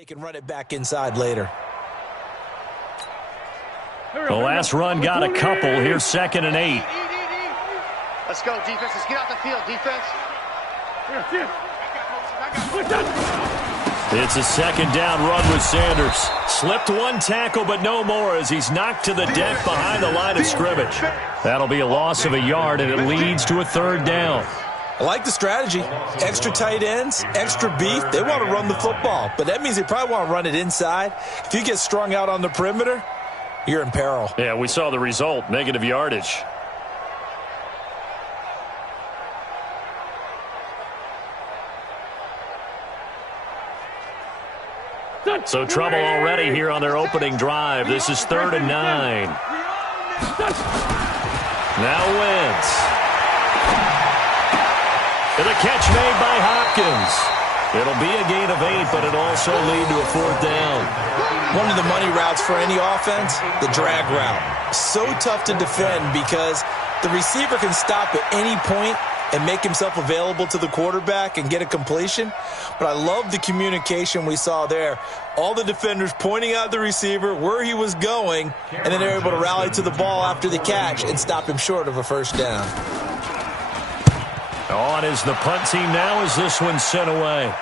They can run it back inside later. The last run got a couple. Here's 2nd and 8. Let's go, defense. Let's get out the field, defense. It's a 2nd down run with Sanders. Slipped one tackle, but no more as he's knocked to the deck behind the line of scrimmage. That'll be a loss of a yard, and it leads to a 3rd down. I like the strategy. Extra tight ends, extra beef. They want to run the football, but that means they probably want to run it inside. If you get strung out on the perimeter, you're in peril. Yeah, we saw the result, negative yardage. So trouble already here on their opening drive. This is 3rd and 9. Now Wentz. And the catch made by Hopkins. It'll be a gain of 8, but it'll also lead to a 4th down. One of the money routes for any offense, the drag route. So tough to defend because the receiver can stop at any point and make himself available to the quarterback and get a completion. But I love the communication we saw there. All the defenders pointing out the receiver, where he was going, and then they're able to rally to the ball after the catch and stop him short of a 1st down. On is the punt team now as this one's sent away.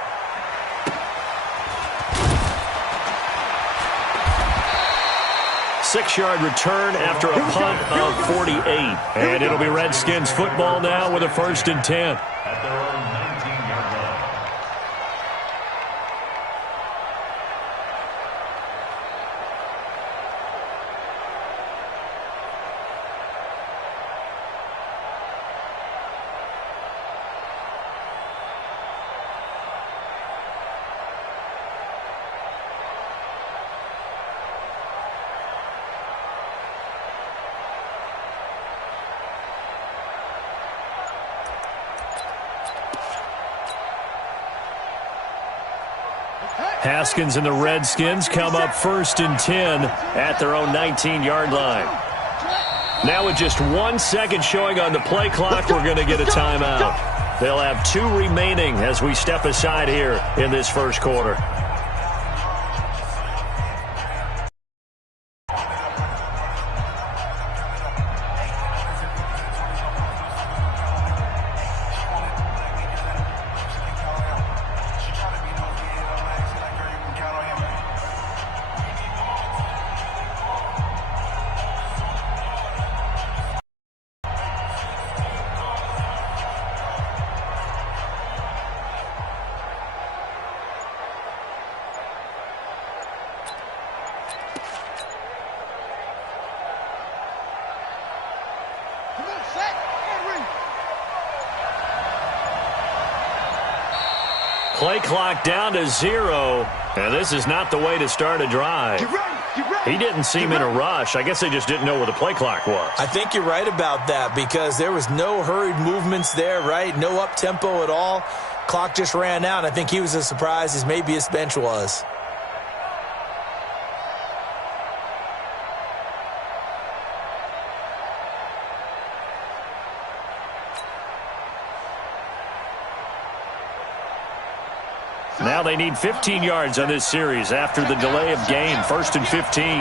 Six-yard return after a punt of 48. And it'll be Redskins football now with a 1st and 10. Haskins and the Redskins come up 1st and 10 at their own 19-yard line. Now with just 1 second showing on the play clock, we're going to get a timeout. They'll have 2 remaining as we step aside here in this 1st quarter. Play clock down to 0, and this is not the way to start a drive. He didn't seem in a rush. I guess they just didn't know where the play clock was. I think you're right about that because there was no hurried movements there, right? No up-tempo at all. Clock just ran out. I think he was as surprised as maybe his bench was. Now they need 15 yards on this series after the delay of game. 1st and 15.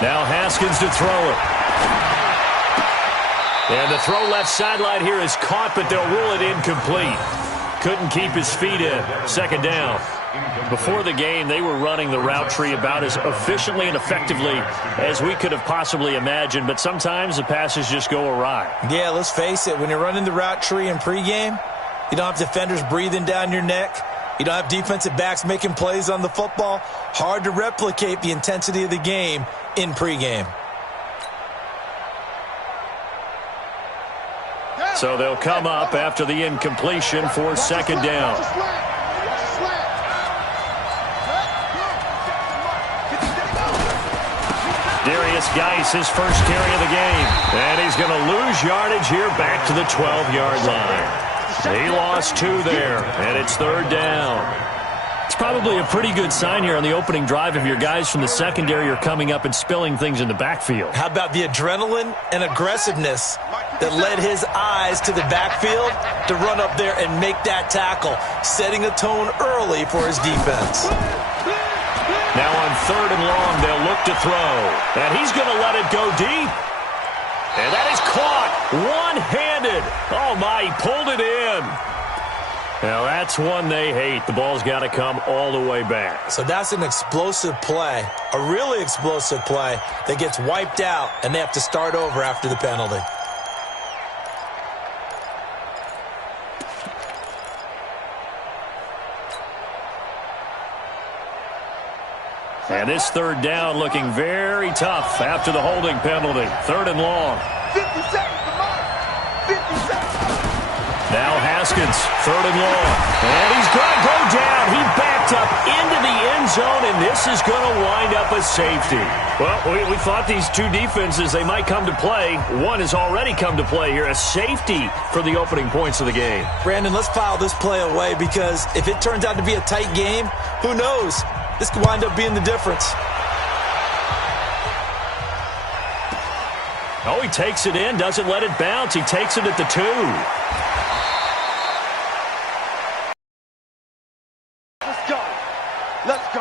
Now Haskins to throw it. And the throw left sideline here is caught, but they'll rule it incomplete. Couldn't keep his feet in. 2nd down. Before the game, they were running the route tree about as efficiently and effectively as we could have possibly imagined, but sometimes the passes just go awry. Yeah, let's face it. When you're running the route tree in pregame, you don't have defenders breathing down your neck. You don't have defensive backs making plays on the football. Hard to replicate the intensity of the game in pregame. So they'll come up after the incompletion for 2nd down. Darius Geis, his first carry of the game. And he's going to lose yardage here back to the 12-yard line. He lost 2 there, and it's 3rd down. probably a pretty good sign here on the opening drive if your guys from the secondary are coming up and spilling things in the backfield. How about the adrenaline and aggressiveness that led his eyes to the backfield to run up there and make that tackle, setting a tone early for his defense. Now on 3rd and long, they'll look to throw. And he's going to let it go deep. And that is caught one-handed. Oh, my, he pulled it in. Now, that's one they hate. The ball's got to come all the way back. So that's an explosive play, a really explosive play that gets wiped out, and they have to start over after the penalty. And this 3rd down looking very tough after the holding penalty. 3rd and long. 50 seconds to mark. 50 seconds. Now Haskins, 3rd and long. And he's going to go down. He backed up into the end zone, and this is going to wind up a safety. Well, we thought these two defenses, they might come to play. One has already come to play here, a safety for the opening points of the game. Brandon, let's file this play away because if it turns out to be a tight game, who knows? This could wind up being the difference. Oh, he takes it in, doesn't let it bounce. He takes it at the 2. Let's go. Let's go.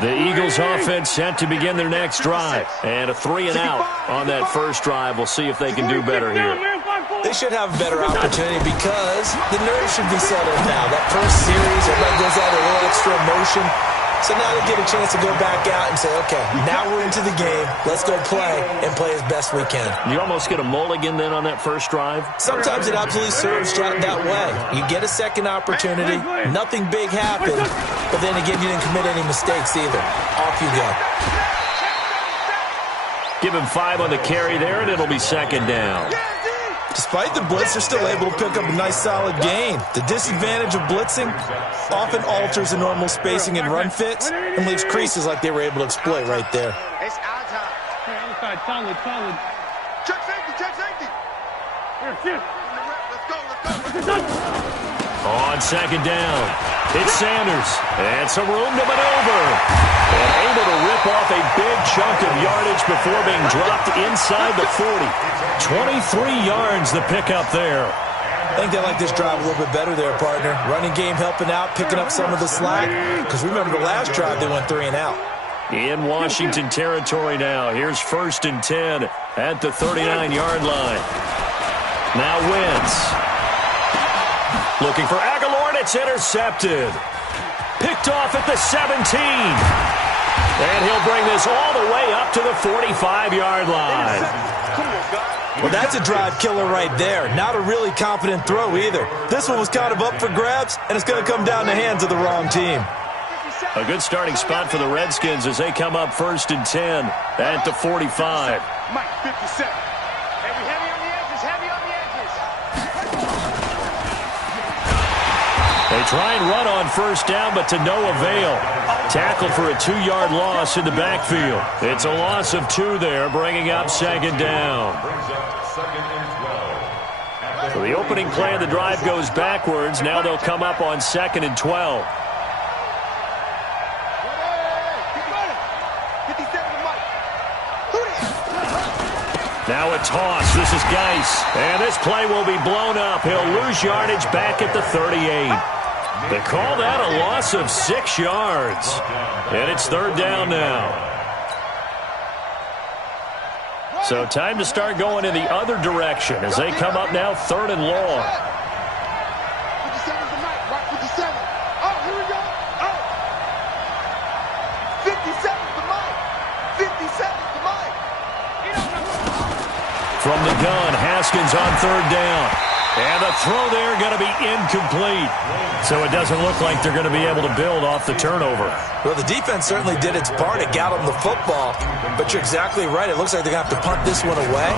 The Eagles offense set to begin their next drive. And a 3 and out on that first drive. We'll see if they can do better here. They should have a better opportunity because the nerves should be settled now. That first series, everybody goes out with a little extra emotion. So now they get a chance to go back out and say, okay, now we're into the game. Let's go play and play as best we can. You almost get a mulligan then on that first drive? Sometimes it absolutely serves that way. You get a second opportunity. Nothing big happened. But then again, you didn't commit any mistakes either. Off you go. Give him 5 on the carry there, and it'll be 2nd down. Despite the blitz, they're still able to pick up a nice solid gain. The disadvantage of blitzing often alters the normal spacing and run fits and leaves creases like they were able to exploit right there. It's our time. Outside, solid. Check safety, check safety. Let's go. On 2nd down, it's Sanders. And some room to maneuver. And able to rip off a big chunk of yardage before being dropped inside the 40. 23 yards the pickup there. I think they like this drive a little bit better there, partner. Running game helping out, picking up some of the slack. Because remember the last drive, they went 3 and out. In Washington territory now. Here's 1st and 10 at the 39-yard line. Now Wentz. Looking for Aguilar, and it's intercepted. Picked off at the 17. And he'll bring this all the way up to the 45-yard line. Well, that's a drive killer right there. Not a really confident throw either. This one was kind of up for grabs, and it's going to come down the hands of the wrong team. A good starting spot for the Redskins as they come up 1st and 10 at the 45. Mike, 57. Heavy on the edges, heavy on the edges. They try and run on 1st down, but to no avail. Tackled for a 2-yard loss in the backfield. It's a loss of 2 there, bringing up 2nd down. So the opening play of the drive goes backwards. Now they'll come up on 2nd and 12. Now a toss. This is Geis. And this play will be blown up. He'll lose yardage back at the 38. They call that a loss of 6 yards. And it's 3rd down now. So time to start going in the other direction as they come up now 3rd and long. 57 to Mike, right 57. Oh, here we go. Oh. 57 to Mike. 57 to Mike. From the gun, Haskins on 3rd down. And the throw there going to be incomplete. So it doesn't look like they're going to be able to build off the turnover. Well, the defense certainly did its part. It got them the football. But you're exactly right. It looks like they're going to have to punt this one away.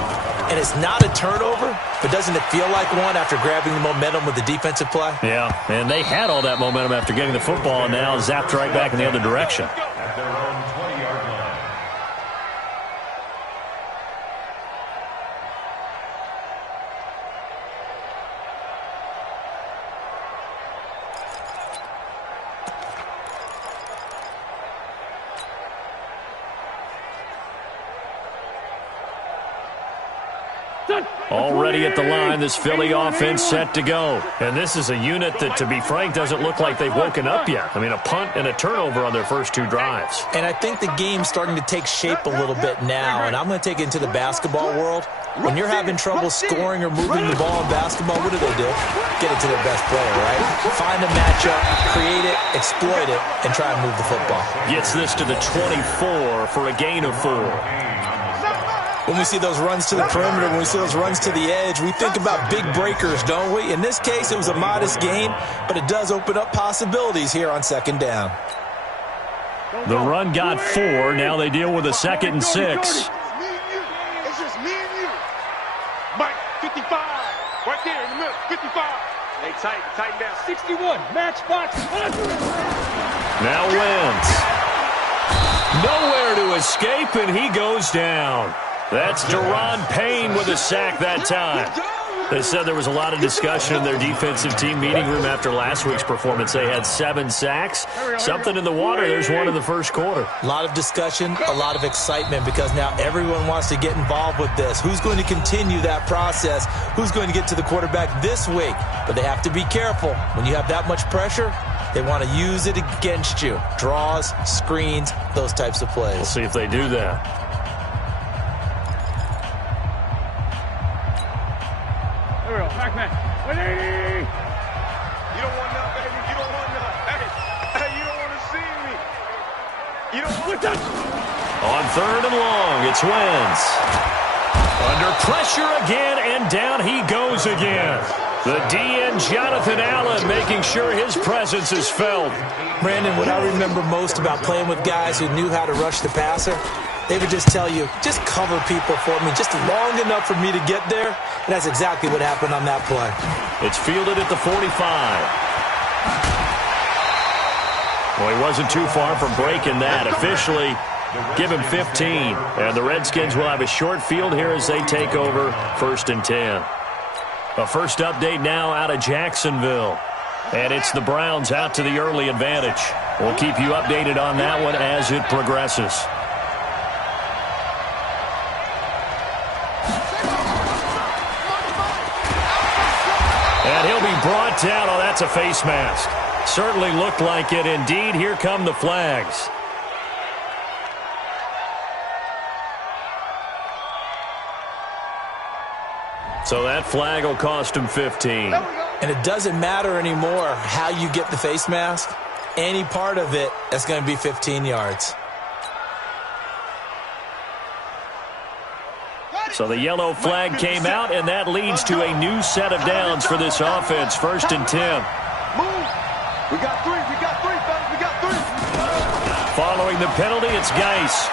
And it's not a turnover, but doesn't it feel like one after grabbing the momentum with the defensive play? Yeah, and they had all that momentum after getting the football and now zapped right back in the other direction. Already at the line, this Philly offense set to go. And this is a unit that, to be frank, doesn't look like they've woken up yet. I mean, a punt and a turnover on their first two drives. And I think the game's starting to take shape a little bit now, and I'm going to take it into the basketball world. When you're having trouble scoring or moving the ball in basketball, what do? Get it to their best player, right? Find a matchup, create it, exploit it, and try and move the football. Gets this to the 24 for a gain of 4. When we see those runs to the perimeter, when we see those runs to the edge, we think about big breakers, don't we? In this case, it was a modest gain, but it does open up possibilities here on second down. The run got 4. Now they deal with a 2nd and 6. It's just me and you. Mike, 55. Right there in the middle, 55. Hey, tighten down. 61, matchbox. Now Wentz. Nowhere to escape, and he goes down. That's Deron Payne with a sack that time. They said there was a lot of discussion in their defensive team meeting room after last week's performance. They had 7 sacks. Something in the water. There's one in the first quarter. A lot of discussion, a lot of excitement, because now everyone wants to get involved with this. Who's going to continue that process? Who's going to get to the quarterback this week? But they have to be careful. When you have that much pressure, they want to use it against you. Draws, screens, those types of plays. We'll see if they do that. Back, 180. You don't want none, baby. You don't want none. Hey, you don't want to see me. You don't want to. On 3rd and long, it's Wentz. Under pressure again, and down he goes again. The DN, Jonathan Allen, making sure his presence is felt. Brandon, what I remember most about playing with guys who knew how to rush the passer, they would just tell you, just cover people for me, just long enough for me to get there. And that's exactly what happened on that play. It's fielded at the 45. Well, he wasn't too far from breaking that. Officially, give him 15. And the Redskins will have a short field here as they take over 1st and 10. A first update now out of Jacksonville. And it's the Browns out to the early advantage. We'll keep you updated on that one as it progresses. And he'll be brought down. Oh, that's a face mask. Certainly looked like it. Indeed, here come the flags. So that flag will cost him 15. And it doesn't matter anymore how you get the face mask. Any part of it, that's going to be 15 yards. So the yellow flag came out, and that leads to a new set of downs for this offense. 1st and 10. Move. We got 3. We got 3, fellas. We got 3. Following the penalty, it's Geis.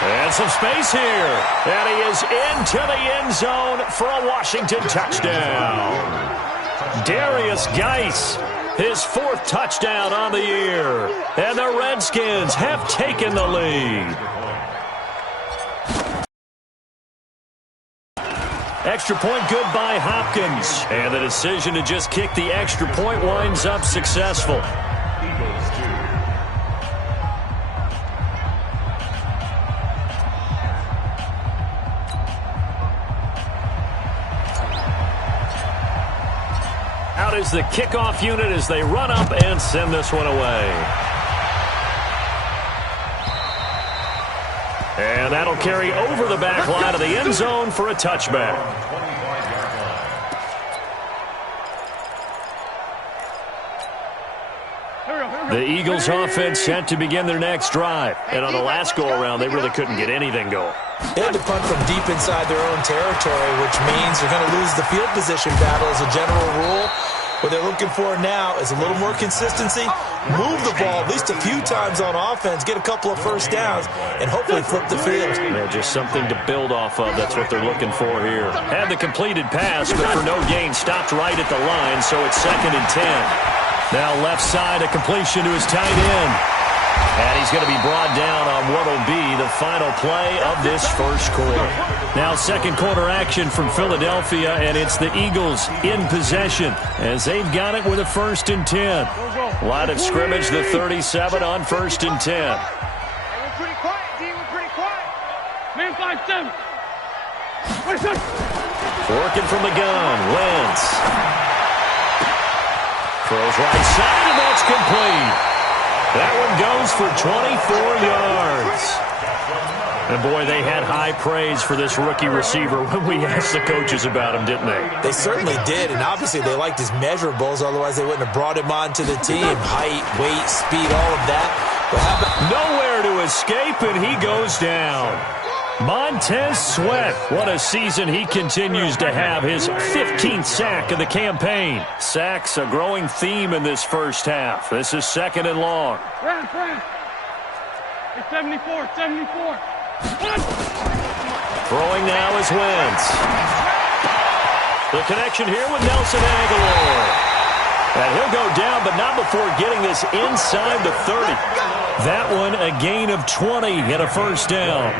And some space here. And he is into the end zone for a Washington touchdown. Darius Geis, his 4th touchdown on the year. And the Redskins have taken the lead. Extra point good by Hopkins. And the decision to just kick the extra point winds up successful. Out is the kickoff unit as they run up and send this one away. And that'll carry over the back line of the end zone for a touchback. The Eagles offense set to begin their next drive. And on the last go-around, they really couldn't get anything going. They had to punt from deep inside their own territory, which means they're going to lose the field position battle as a general rule. What they're looking for now is a little more consistency, move the ball at least a few times on offense, get a couple of first downs, and hopefully flip the field. Yeah, just something to build off of. That's what they're looking for here. Had the completed pass, but for no gain, stopped right at the line, so it's 2nd and 10. Now left side, a completion to his tight end. And he's going to be brought down on what will be the final play of this first quarter. Now second quarter action from Philadelphia, and it's the Eagles in possession as they've got it with a 1st and 10. Line of scrimmage, the 37 on 1st and 10. Hey, we're pretty quiet, D. We're pretty quiet. Man 5-7. Working from the gun, Wentz. Throws right side, and that's complete. That one goes for 24 yards. And, boy, they had high praise for this rookie receiver when we asked the coaches about him, didn't they? They certainly did, and obviously they liked his measurables. Otherwise, they wouldn't have brought him onto the team. Height, weight, speed, all of that. But how about nowhere to escape, and he goes down. Montez Sweat, what a season he continues to have. His 15th sack of the campaign. Sacks a growing theme in this first half. This is 2nd and long. Friend. It's 74, 74. Throwing now is Wentz. The connection here with Nelson Aguilar. And he'll go down, but not before getting this inside the 30. That one a gain of 20 and a first down.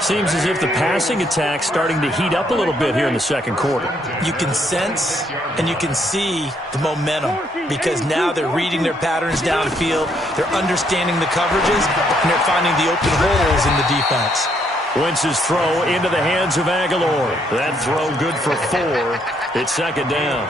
Seems as if the passing attack's starting to heat up a little bit here in the second quarter. You can sense and you can see the momentum because now they're reading their patterns downfield, they're understanding the coverages, and they're finding the open holes in the defense. Wentz's throw into the hands of Aguilar. That throw good for 4. It's 2nd down.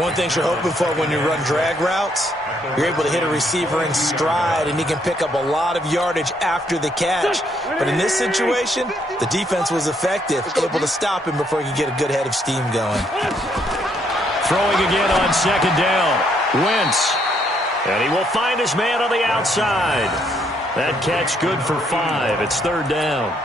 One thing you're hoping for when you run drag routes, you're able to hit a receiver in stride, and he can pick up a lot of yardage after the catch. But in this situation, the defense was effective, able to stop him before he could get a good head of steam going. Throwing again on 2nd down. Wentz. And he will find his man on the outside. That catch good for 5. It's 3rd down.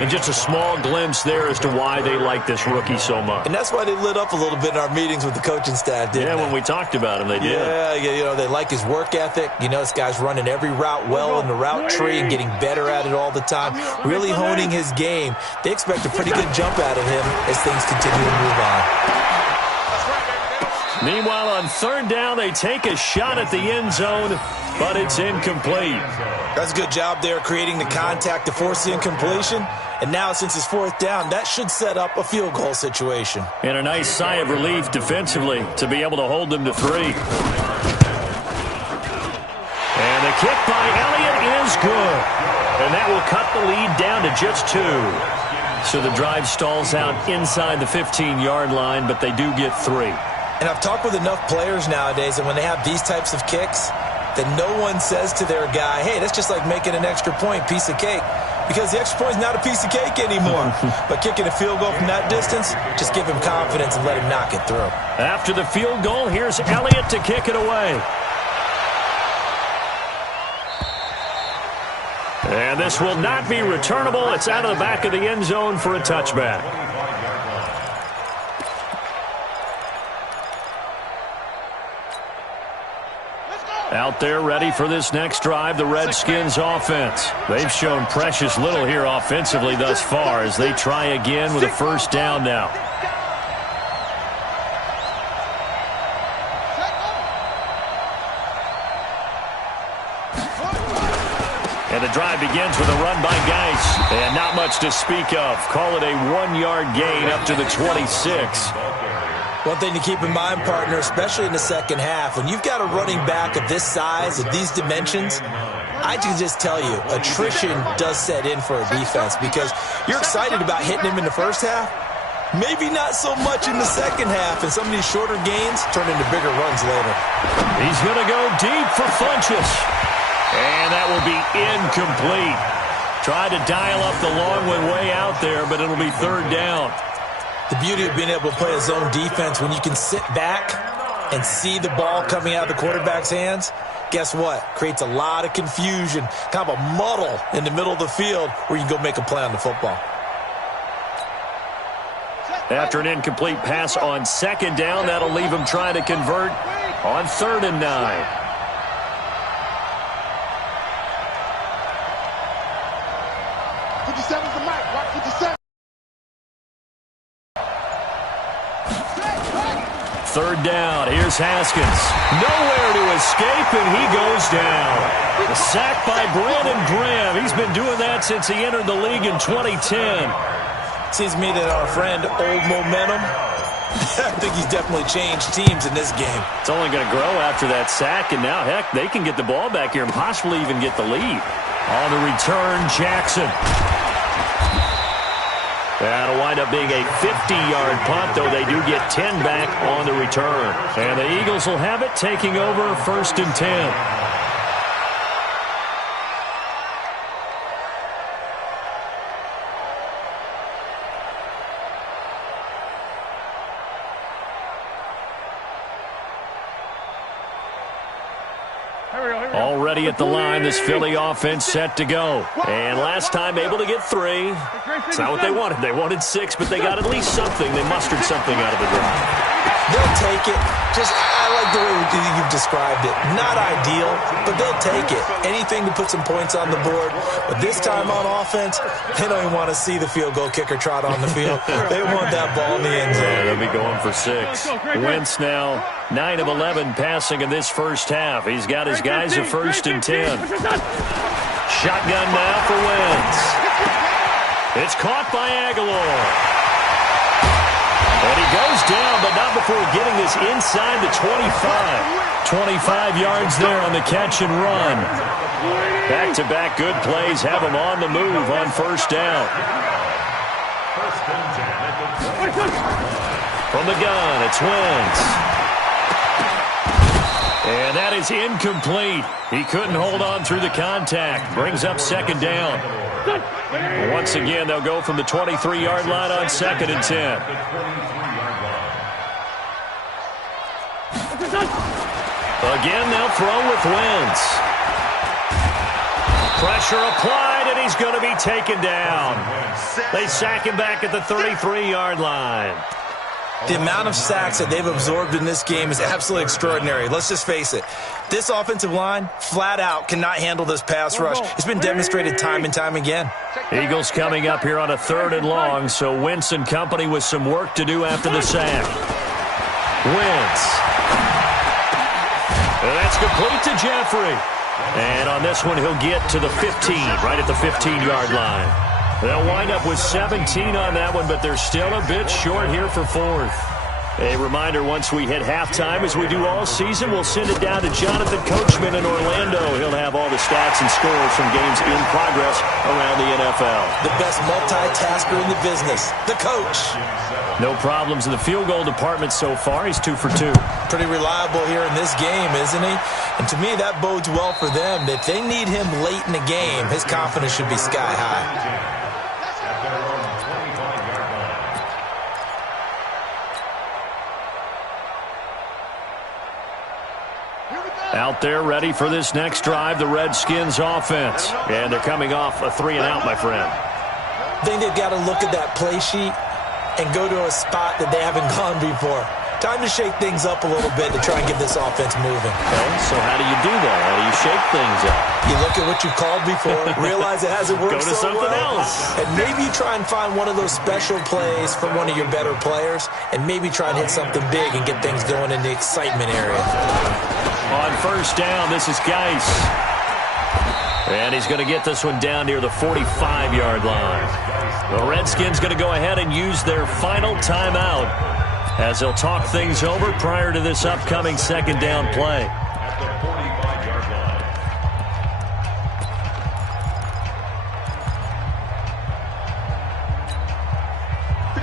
And just a small glimpse there as to why they like this rookie so much. And that's why they lit up a little bit in our meetings with the coaching staff, didn't they? Yeah, when we talked about him, they did. Yeah, you know, they like his work ethic. You know, this guy's running every route well in the route tree and getting better at it all the time, really honing his game. They expect a pretty good jump out of him as things continue to move on. Meanwhile, on 3rd down, they take a shot at the end zone, but it's incomplete. That's a good job there creating the contact to force the incompletion. And now, since it's 4th down, that should set up a field goal situation. And a nice sigh of relief defensively to be able to hold them to 3. And the kick by Elliott is good. And that will cut the lead down to just 2. So the drive stalls out inside the 15-yard line, but they do get 3. And I've talked with enough players nowadays, and when they have these types of kicks, that no one says to their guy, hey, that's just like making an extra point, piece of cake. Because the extra point is not a piece of cake anymore. But kicking a field goal from that distance, just give him confidence and let him knock it through. After the field goal, here's Elliott to kick it away. And this will not be returnable. It's out of the back of the end zone for a touchback. Out there ready for this next drive, the Redskins offense. They've shown precious little here offensively thus far as they try again with a first down now. And the drive begins with a run by Geis. And not much to speak of. Call it a 1-yard gain up to the 26. One thing to keep in mind, partner, especially in the second half, when you've got a running back of this size, of these dimensions, I can just tell you, attrition does set in for a defense because you're excited about hitting him in the first half, maybe not so much in the second half, and some of these shorter gains turn into bigger runs later. He's going to go deep for Funchess, and that will be incomplete. Tried to dial up the long one way out there, but it'll be 3rd down. The beauty of being able to play a zone defense when you can sit back and see the ball coming out of the quarterback's hands, guess what? Creates a lot of confusion, kind of a muddle in the middle of the field where you can go make a play on the football. After an incomplete pass on 2nd down, that'll leave him trying to convert on 3rd and 9. Third down, here's Haskins. Nowhere to escape, and he goes down. A sack by Brandon Graham. He's been doing that since he entered the league in 2010. Seems to me that our friend, Old Momentum, I think he's definitely changed teams in this game. It's only going to grow after that sack, and now, heck, they can get the ball back here and possibly even get the lead. On the return, Jackson. That'll wind up being a 50-yard punt, though they do get 10 back on the return. And the Eagles will have it, taking over 1st and 10. Already at the line, this Philly offense set to go. And last time able to get 3. It's not what they wanted. They wanted 6, but they got at least something. They mustered something out of the drive. They'll take it. I like the way you've described it. Not ideal, but they'll take it. Anything to put some points on the board. But this time on offense, they don't even want to see the field goal kicker trot on the field. They want that ball in the end zone. Yeah, they'll be going for 6. Wentz now 9 of 11 passing in this first half. He's got his guys at 1st and 10. Shotgun now for Wentz. It's caught by Aguilar. And he goes down, but not before getting this inside the 25. 25 yards there on the catch and run. Back-to-back good plays have him on the move on 1st down. From the gun, it's Wentz. And that is incomplete. He couldn't hold on through the contact. Brings up 2nd down. Once again, they'll go from the 23-yard line on 2nd and 10. Again, they'll throw with Wentz. Pressure applied, and he's going to be taken down. They sack him back at the 33-yard line. The amount of sacks that they've absorbed in this game is absolutely extraordinary. Let's just face it. This offensive line, flat out, cannot handle this pass rush. It's been demonstrated time and time again. Eagles coming up here on a 3rd and long, so Wentz and company with some work to do after the sack. Wentz. And that's complete to Jeffrey. And on this one, he'll get to the 15, right at the 15-yard line. They'll wind up with 17 on that one, but they're still a bit short here for 4th. A reminder, once we hit halftime, as we do all season, we'll send it down to Jonathan Coachman in Orlando. He'll have all the stats and scores from games in progress around the NFL. The best multitasker in the business, the coach. No problems in the field goal department so far. He's 2 for 2. Pretty reliable here in this game, isn't he? And to me, that bodes well for them. If they need him late in the game, his confidence should be sky high. Out there ready for this next drive, the Redskins offense. And they're coming off a 3-and-out, my friend. I think they've got to look at that play sheet and go to a spot that they haven't gone before. Time to shake things up a little bit to try and get this offense moving. Okay, so how do you do that? How do you shake things up? You look at what you've called before, realize it hasn't worked so well. Go to something else. And maybe you try and find one of those special plays from one of your better players, and maybe try and hit something big and get things going in the excitement area. On 1st down, this is Geis. And he's going to get this one down near the 45-yard line. The Redskins going to go ahead and use their final timeout as they'll talk things over prior to this upcoming 2nd down play.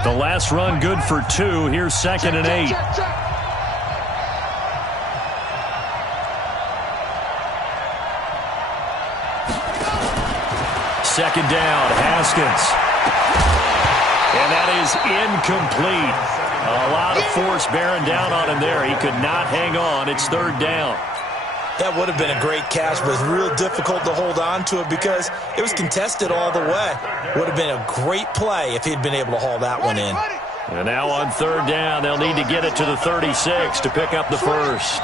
The last run good for 2. Here's 2nd and 8. Second down, Haskins. And that is incomplete. A lot of force bearing down on him there. He could not hang on. It's 3rd down. That would have been a great catch, but it's real difficult to hold on to it because it was contested all the way. Would have been a great play if he'd been able to haul that one in. And now on 3rd down, they'll need to get it to the 36 to pick up the first.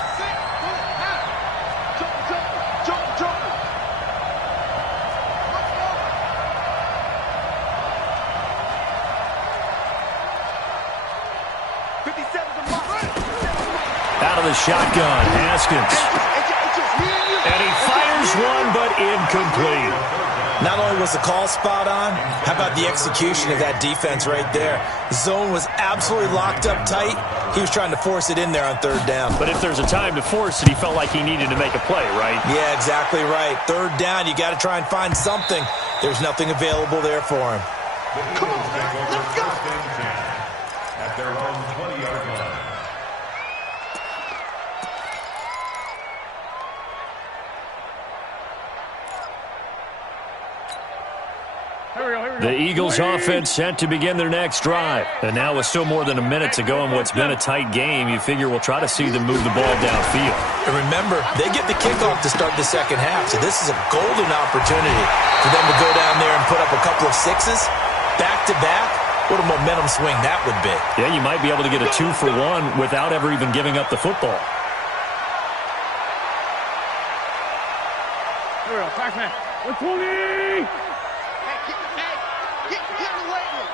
Out of the shotgun, Haskins. And he fires one, but incomplete. Not only was the call spot on, how about the execution of that defense right there? The zone was absolutely locked up tight. He was trying to force it in there on 3rd down. But if there's a time to force it, he felt like he needed to make a play, right? Yeah, exactly right. 3rd down, you got to try and find something. There's nothing available there for him. Come on, man. Let's go. At their own 20-yard line. The Eagles offense set to begin their next drive. And now with still more than a minute to go in what's been a tight game, you figure we'll try to see them move the ball downfield. And remember, they get the kickoff to start the second half, so this is a golden opportunity for them to go down there and put up a couple of sixes back-to-back. What a momentum swing that would be. Yeah, you might be able to get a 2-for-1 without ever even giving up the football. Here we go, Pac-Man. 120! Get in the weight room.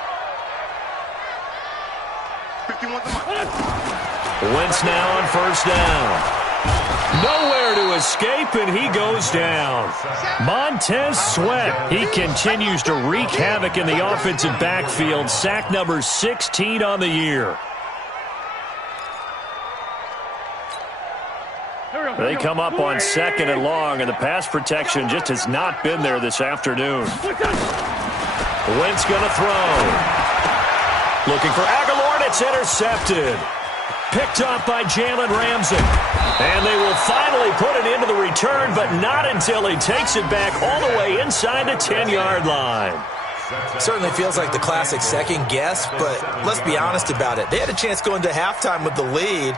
51 to Mike. Wentz now on first down. Nowhere to escape, and he goes down. Montez Sweat, he continues to wreak havoc in the offensive backfield. Sack number 16 on the year. They come up on second and long, and the pass protection just has not been there this afternoon. Wentz going to throw. Looking for Aguilar, and it's intercepted. Picked off by Jalen Ramsey. And they will finally put it into the return, but not until he takes it back all the way inside the 10-yard line. Certainly feels like the classic second guess, but let's be honest about it. They had a chance going to halftime with the lead.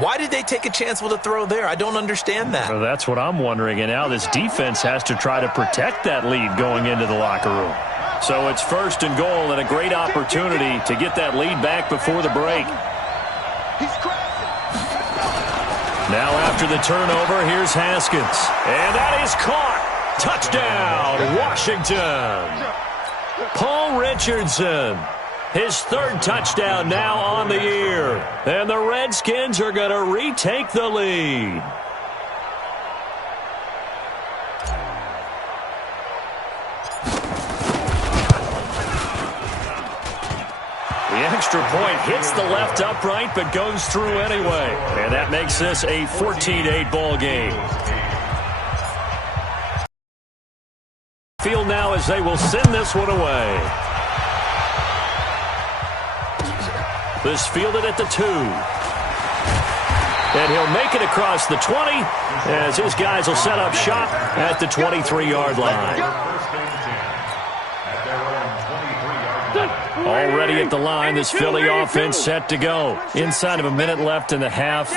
Why did they take a chance with a throw there? I don't understand that. Well, that's what I'm wondering, and now this defense has to try to protect that lead going into the locker room. So it's first and goal and a great opportunity to get that lead back before the break. He's crashing. Now after the turnover, here's Haskins. And that is caught. Touchdown, Washington. Paul Richardson. His third touchdown now on the year. And the Redskins are going to retake the lead. The extra point hits the left upright but goes through anyway. And that makes this a 14-8 ball game. Field now as they will send this one away. This fielded at the 2. And he'll make it across the 20 as his guys will set up shop at the 23-yard line. Already at the line, this Philly offense set to go. Inside of a minute left in the half.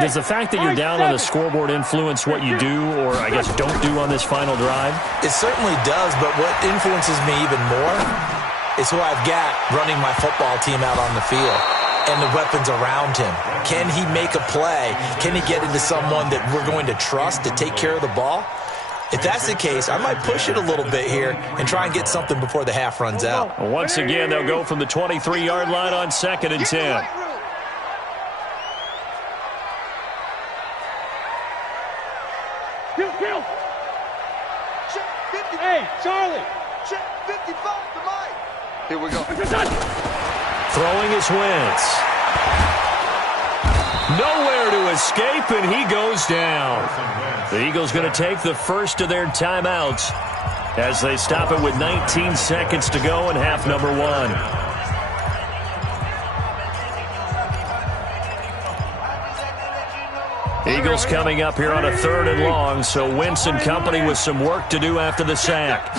Does the fact that you're down on the scoreboard influence what you do or, I guess, don't do on this final drive? It certainly does, but what influences me even more is who I've got running my football team out on the field and the weapons around him. Can he make a play? Can he get into someone that we're going to trust to take care of the ball? If that's the case, I might push it a little bit here and try and get something before the half runs out. Once again, they'll go from the 23-yard line on 2nd and 10. Kill. Check 50. Hey, Charlie. Check 55 to Mike. Here we go. Throwing his Wentz. Nowhere to escape, and he goes down. The Eagles going to take the first of their timeouts as they stop it with 19 seconds to go in half number 1. Eagles coming up here on a 3rd and long, so Wentz and company with some work to do after the sack.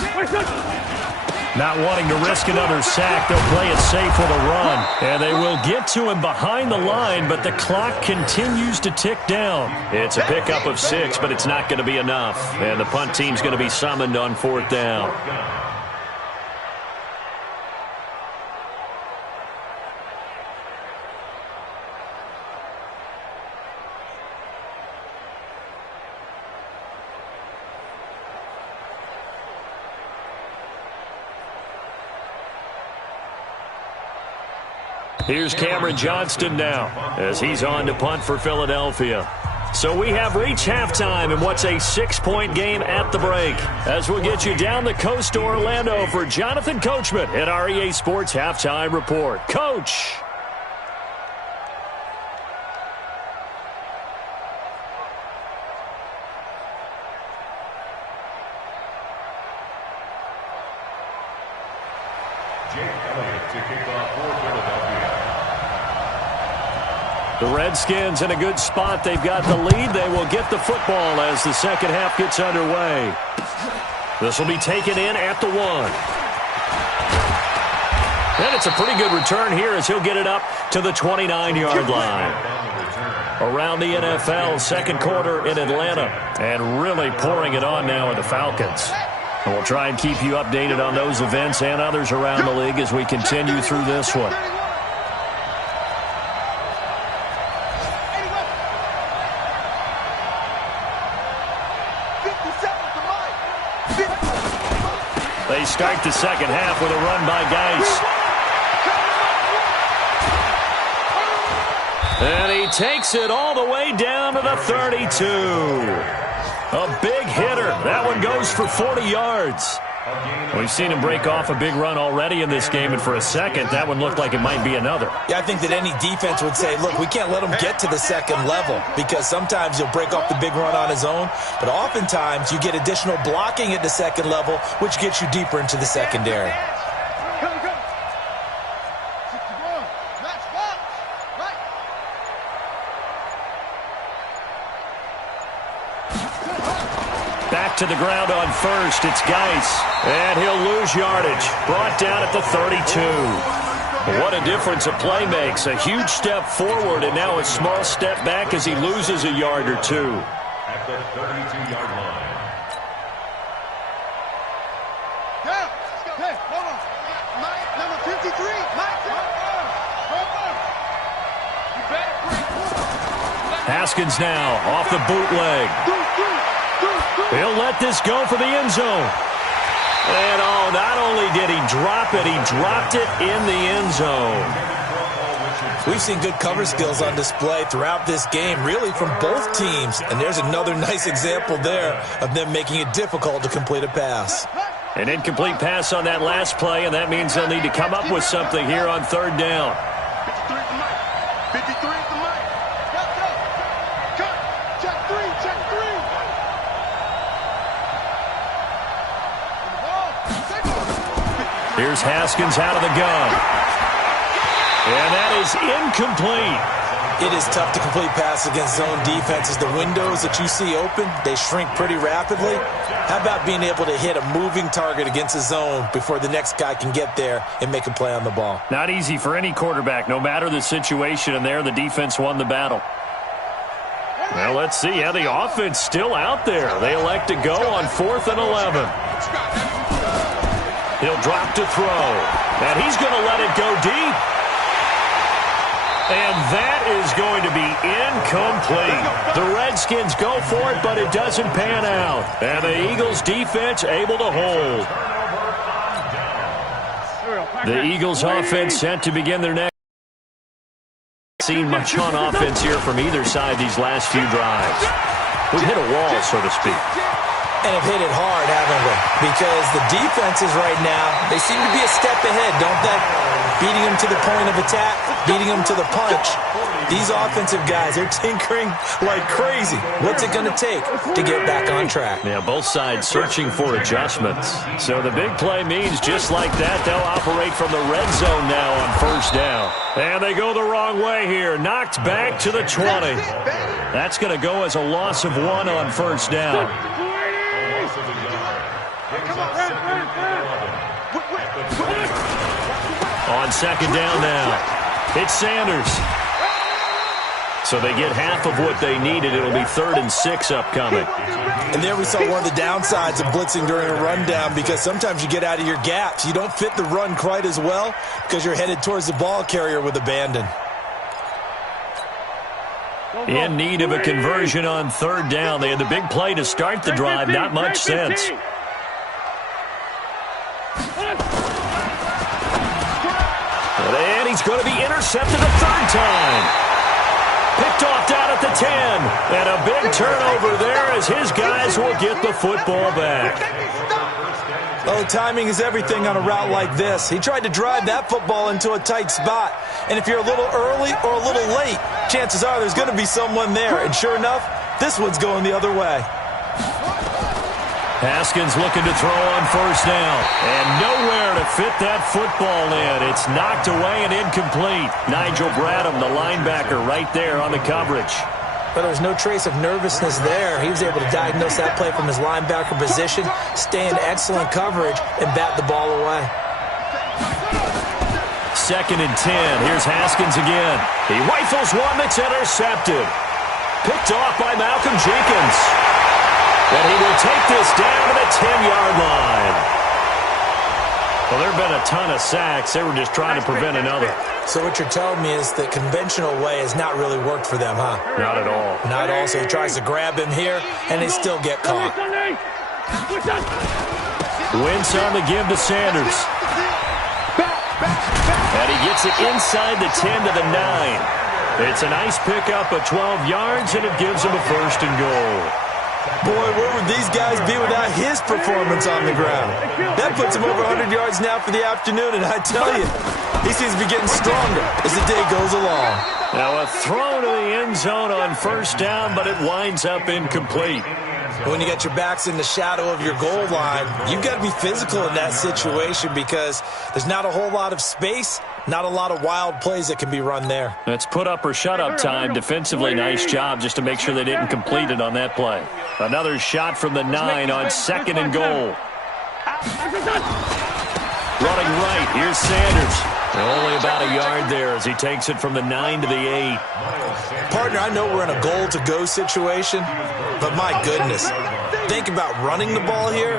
Not wanting to risk another sack, they'll play it safe with a run. And they will get to him behind the line, but the clock continues to tick down. It's a pickup of 6, but it's not going to be enough. And the punt team's going to be summoned on 4th down. Here's Cameron Johnston now as he's on to punt for Philadelphia. So we have reached halftime in what's a 6-point game at the break. As we'll get you down the coast to Orlando for Jonathan Coachman at our EA Sports Halftime Report. Coach. The Redskins in a good spot. They've got the lead. They will get the football as the second half gets underway. This will be taken in at the 1. And it's a pretty good return here as he'll get it up to the 29-yard line. Around the NFL, second quarter in Atlanta, and really pouring it on now with the Falcons. And we'll try and keep you updated on those events and others around the league as we continue through this one. They start the second half with a run by Geis. And he takes it all the way down to the 32. A big hitter. That one goes for 40 yards. We've seen him break off a big run already in this game, and for a second, that one looked like it might be another. Yeah, I think that any defense would say, look, we can't let him get to the second level because sometimes he'll break off the big run on his own, but oftentimes you get additional blocking at the second level, which gets you deeper into the secondary. Back to the ground on first. It's Geis. And he'll lose yardage. Brought down at the 32. What a difference a play makes. A huge step forward and now a small step back as he loses a yard or two. At the 32-yard line. Hey, hold on. Mike, number 53. Mike, Haskins now off the bootleg. He'll let this go for the end zone. And, oh, not only did he drop it, he dropped it in the end zone. We've seen good cover skills on display throughout this game, really from both teams. And there's another nice example there of them making it difficult to complete a pass. An incomplete pass on that last play, and that means they'll need to come up with something here on third down. 53 at the mic. Cut. Check three. Here's Haskins out of the gun. And that is incomplete. It is tough to complete passes against zone defenses. The windows that you see open, they shrink pretty rapidly. How about being able to hit a moving target against a zone before the next guy can get there and make a play on the ball? Not easy for any quarterback, no matter the situation, and there the defense won the battle. Well, let's see how the offense still out there. They elect to go on 4th and 11. He'll drop to throw, and he's going to let it go deep. And that is going to be incomplete. The Redskins go for it, but it doesn't pan out. And the Eagles defense able to hold. The Eagles offense set to begin their next. Seen much on offense here from either side these last few drives. We've hit a wall, so to speak. And have hit it hard, haven't we? Because the defenses right now, they seem to be a step ahead, don't they? Beating them to the point of attack, beating them to the punch. These offensive guys, they're tinkering like crazy. What's it going to take to get back on track? Yeah, both sides searching for adjustments. So the big play means just like that, they'll operate from the red zone now on first down. And they go the wrong way here. Knocked back to the 20. That's going to go as a loss of 1 on first down. On second down now, it's Sanders. So they get half of what they needed. It'll be 3rd and 6 upcoming. And there we saw one of the downsides of blitzing during a rundown, because sometimes you get out of your gaps. You don't fit the run quite as well because you're headed towards the ball carrier with abandon. In need of a conversion on third down. They had the big play to start the drive. Not much sense. And he's going to be intercepted a third time. Picked off down at the 10. And a big turnover there as his guys will get the football back. Oh, timing is everything on a route like this. He tried to drive that football into a tight spot. And if you're a little early or a little late, chances are there's going to be someone there. And sure enough, this one's going the other way. Haskins looking to throw on first down. And nowhere to fit that football in. It's knocked away and incomplete. Nigel Bradham, the linebacker, right there on the coverage. But there was no trace of nervousness there. He was able to diagnose that play from his linebacker position, stay in excellent coverage, and bat the ball away. 2nd and 10. Here's Haskins again. He rifles one that's intercepted. Picked off by Malcolm Jenkins. And he will take this down to the 10-yard line. Well, there have been a ton of sacks. They were just trying to prevent another. So what you're telling me is the conventional way has not really worked for them, huh? Not at all. Not at all. So he tries to grab him here, and they still get caught. Wentz on the give to Sanders. And he gets it inside the 10 to the 9. It's a nice pickup of 12 yards, and it gives him a 1st and goal. Boy, where would these guys be without his performance on the ground? That puts him over 100 yards now for the afternoon, and I tell you, he seems to be getting stronger as the day goes along. Now a throw to the end zone on first down, but it winds up incomplete. When you got your backs in the shadow of your goal line, you've got to be physical in that situation because there's not a whole lot of space, not a lot of wild plays that can be run there. That's put up or shut up time. Defensively, nice job just to make sure they didn't complete it on that play. Another shot from the 9 on 2nd and goal. Running right, here's Sanders. Only about a yard there as he takes it from the 9 to the 8. Partner, I know we're in a goal-to-go situation, but my goodness, think about running the ball here.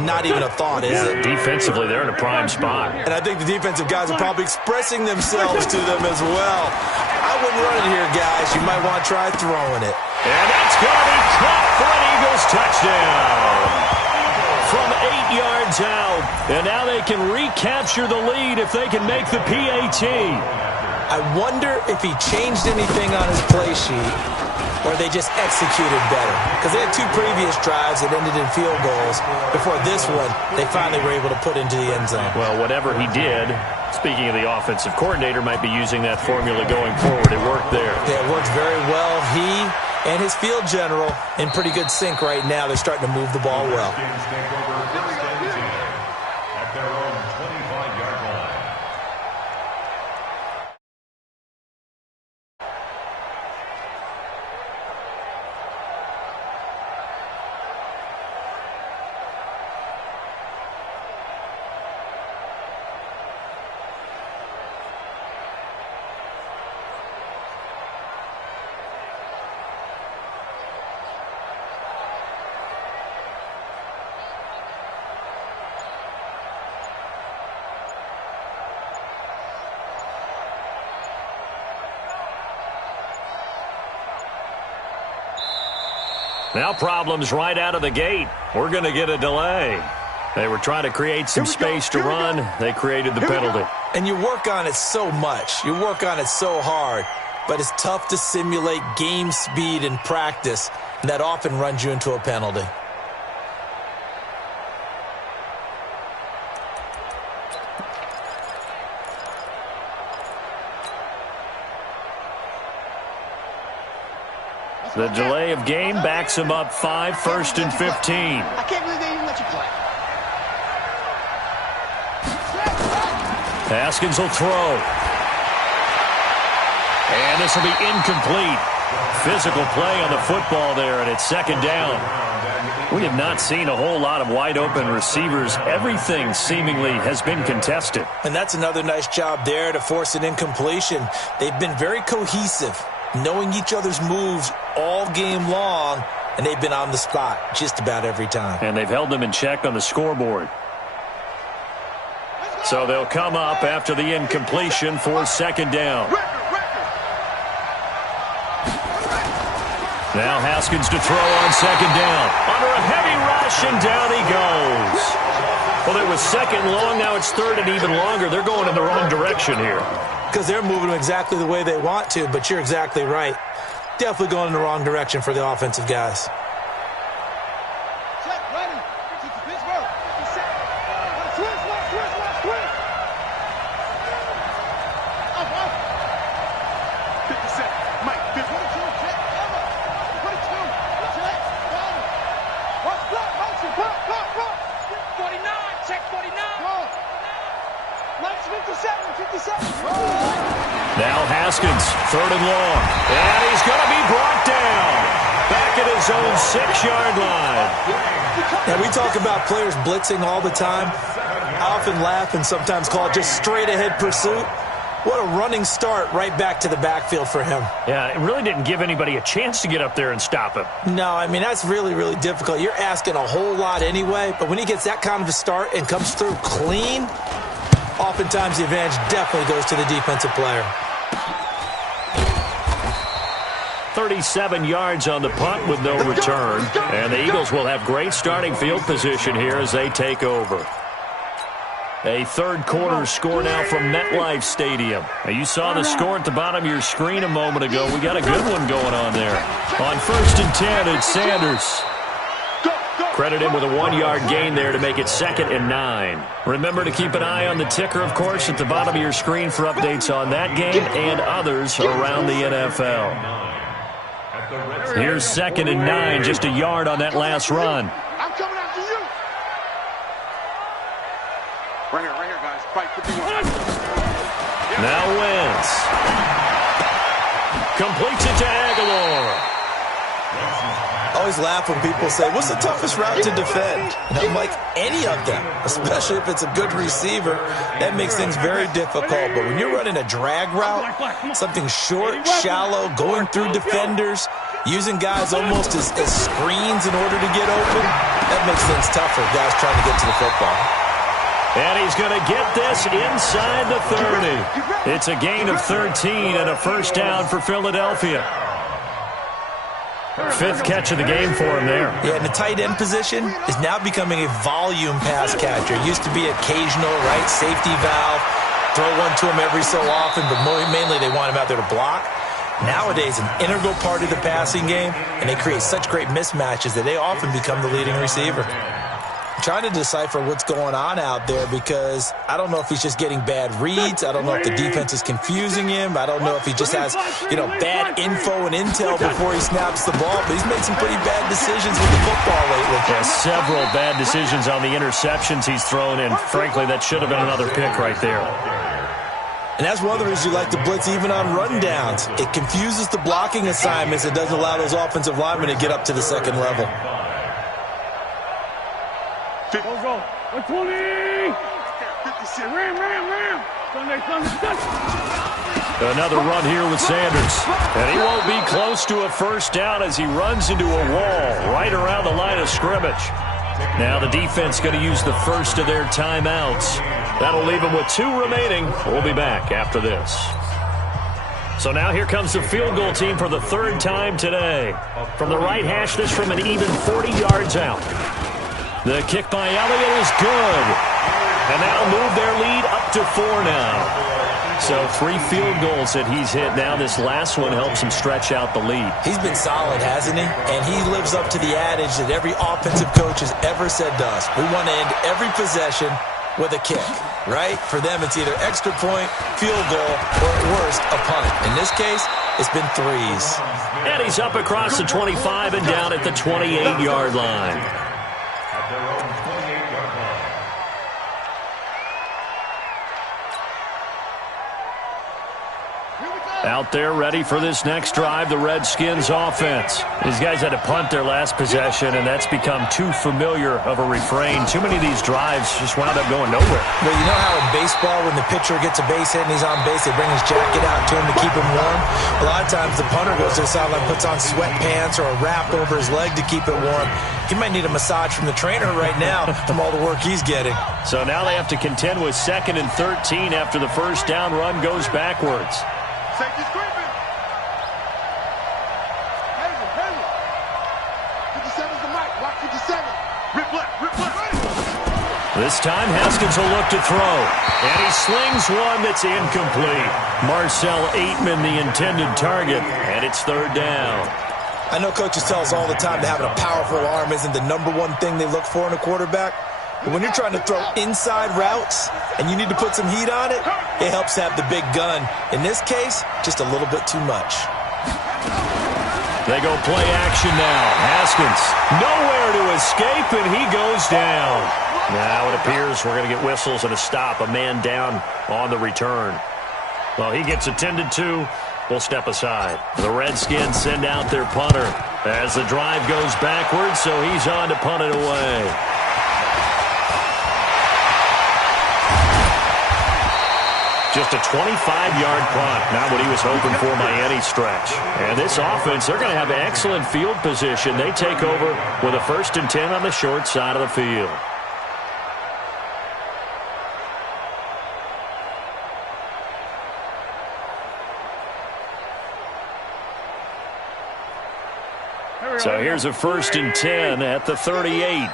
Not even a thought, is it? Defensively, they're in a prime spot. And I think the defensive guys are probably expressing themselves to them as well. I wouldn't run it here, guys. You might want to try throwing it. And that's going to be caught for an Eagles touchdown. From 8 yards out. And now they can recapture the lead if they can make the PAT. I wonder if he changed anything on his play sheet or they just executed better. Because they had 2 previous drives that ended in field goals. Before this one, they finally were able to put into the end zone. Well, whatever he did, speaking of the offensive coordinator, might be using that formula going forward. It worked there. Yeah, it worked very well. He and his field general in pretty good sync right now. They're starting to move the ball well. At their own 25-yard line. Now problems right out of the gate. We're going to get a delay. They were trying to create some space to run. They created the penalty. And you work on it so much. You work on it so hard. But it's tough to simulate game speed in practice. And that often runs you into a penalty. The delay of game backs him up 5, 1st and 15. I can't believe they even let you play. Haskins will throw. And this will be incomplete. Physical play on the football there, and it's 2nd down. We have not seen a whole lot of wide-open receivers. Everything seemingly has been contested. And that's another nice job there to force an incompletion. They've been very cohesive, knowing each other's moves all game long, and they've been on the spot just about every time. And they've held them in check on the scoreboard. So they'll come up after the incompletion for 2nd down. Now Haskins to throw on 2nd down. Under a heavy rush, and down he goes. Well, it was 2nd long, now it's 3rd and even longer. They're going in the wrong direction here. Because they're moving exactly the way they want to, but you're exactly right. Definitely going in the wrong direction for the offensive guys. Check, ready. Pittsburgh. Switch. Up. 57. Mike, 22. Check, cover. 22. Check, cover. Watch block, motion, block. Now Haskins, 3rd and long. And he's going to be brought down. Back at his own 6-yard line. Now, we talk about players blitzing all the time. I often laugh and sometimes call it just straight-ahead pursuit. What a running start right back to the backfield for him. Yeah, it really didn't give anybody a chance to get up there and stop him. No, I mean, that's really, really difficult. You're asking a whole lot anyway, but when he gets that kind of a start and comes through clean, oftentimes the advantage definitely goes to the defensive player. 37 yards on the punt with no return. And the Eagles will have great starting field position here as they take over. A third quarter score now from MetLife Stadium. Now, you saw the score at the bottom of your screen a moment ago. We got a good one going on there. On 1st and 10, it's Sanders. Credit him with a 1-yard gain there to make it 2nd and 9. Remember to keep an eye on the ticker, of course, at the bottom of your screen for updates on that game and others around the NFL. Here's 2nd and 9, just a yard on that last run. I'm coming after you. Right here, guys. Fight 51. Now Wentz. Completes it to Aguilar. I always laugh when people say, what's the toughest route to defend? And I'm like, any of them, especially if it's a good receiver. That makes things very difficult. But when you're running a drag route, something short, shallow, going through defenders, using guys almost as screens in order to get open, that makes things tougher, guys trying to get to the football. And he's going to get this inside the 30. It's a gain of 13 and a first down for Philadelphia. 5th catch of the game for him there. Yeah, and the tight end position is now becoming a volume pass catcher. It used to be occasional, right, safety valve, throw one to him every so often, but mainly they want him out there to block. Nowadays, an integral part of the passing game, and they create such great mismatches that they often become the leading receiver. I'm trying to decipher what's going on out there because I don't know if he's just getting bad reads. I don't know if the defense is confusing him. I don't know if he just has, bad info and intel before he snaps the ball. But he's made some pretty bad decisions with the football lately. Yeah, several bad decisions on the interceptions he's thrown, and frankly, that should have been another pick right there. And that's one of the reasons you like to blitz even on rundowns. It confuses the blocking assignments. It doesn't allow those offensive linemen to get up to the second level. Go. 120. Ram. Sunday. Another run here with Sanders. And he won't be close to a first down as he runs into a wall right around the line of scrimmage. Now the defense going to use the first of their timeouts. That'll leave them with 2 remaining. We'll be back after this. So now here comes the field goal team for the 3rd time today. From the right hash, this from an even 40 yards out. The kick by Elliott is good. And that'll move their lead up to 4 now. So 3 field goals that he's hit now. This last one helps him stretch out the lead. He's been solid, hasn't he? And he lives up to the adage that every offensive coach has ever said to us. We want to end every possession with a kick, right? For them, it's either extra point, field goal, or at worst, a punt. In this case, it's been 3s. And he's up across the 25 and down at the 28-yard line. Out there ready for this next drive, the Redskins offense. These guys had to punt their last possession, and that's become too familiar of a refrain. Too many of these drives just wound up going nowhere. Well, you know how in baseball when the pitcher gets a base hit and he's on base, they bring his jacket out to him to keep him warm? A lot of times the punter goes to the sideline, puts on sweatpants or a wrap over his leg to keep it warm. He might need a massage from the trainer right now from all the work he's getting. So now they have to contend with 2nd and 13 after the first down run goes backwards. Safety's creeping. 57's the mic. Watch 57. Rip left. This time Haskins will look to throw. And he slings one that's incomplete. Marcel Aitman, the intended target. And it's 3rd down. I know coaches tell us all the time that having a powerful arm isn't the #1 thing they look for in a quarterback. But when you're trying to throw inside routes and you need to put some heat on it, it helps have the big gun. In this case, just a little bit too much. They go play action now. Haskins nowhere to escape, and he goes down. Now it appears we're going to get whistles and a stop. A man down on the return. Well, he gets attended to. We'll step aside. The Redskins send out their punter as the drive goes backwards, so he's on to punt it away. Just a 25-yard punt, not what he was hoping for by any stretch. And this offense, they're going to have excellent field position. They take over with a 1st and 10 on the short side of the field. So here's a 1st and 10 at the 38.